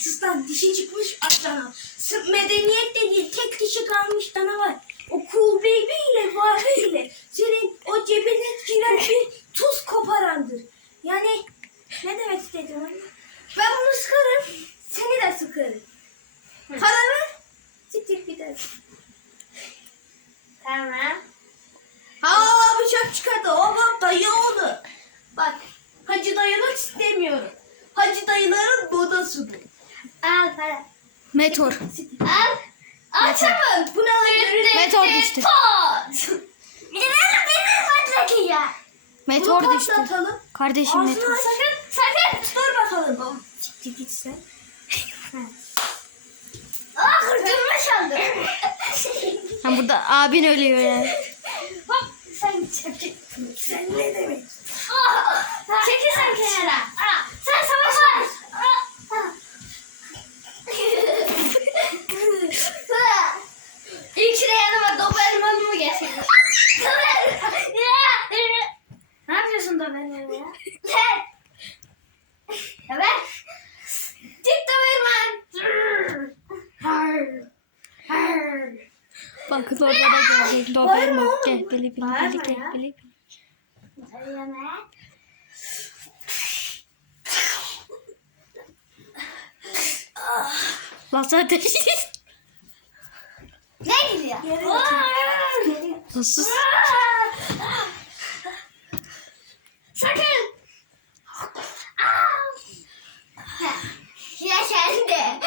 Sıslan dişi çıkmış aslana. Sırf medeniyet dediğin tek dişi kalmış dana var. O cool baby ile vahiy ile senin o cebine giren bir tuz koparandır. Yani ne demek istedim anne? Ben bunu sıkarım. Seni de sıkarım. Para ver. Siktir gider. Tamam. Ha çok çıkardı. Oba dayı oldu. Bak hacı dayılık istemiyorum. Hacı dayıların modası bu. Al, al. Metor. Al. Meto. Meto meto. ne, ne, metor düştü. Metor düştü. Kardeşim metor. meteor. Sakın sakın dur bakalım. Çıktı gitse. Aa kurtulma şaldı. Ben burada abin ölüyor ya. Yani. sen çek. Sen ne demek? Oh, Çekil oh, sen kenara. Ben kızlara gelecek. Doğru mu? Gel, gel, gel, gel, gel, gel. Lazer değil. Ne geliyor? Nasıl? Sakın. Yaşandı.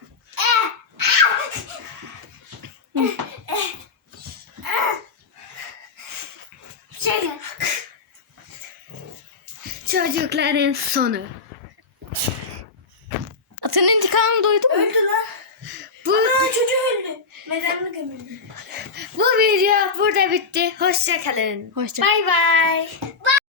Çocukların sonu. Atın intikamını duydu mu? Öldü lan. Bu Ama bu... çocuğu öldü. Neden mi gömüldü? Bu video burada bitti. Hoşça kalın. Hoşça. Bay bay. Bye. bye. bye.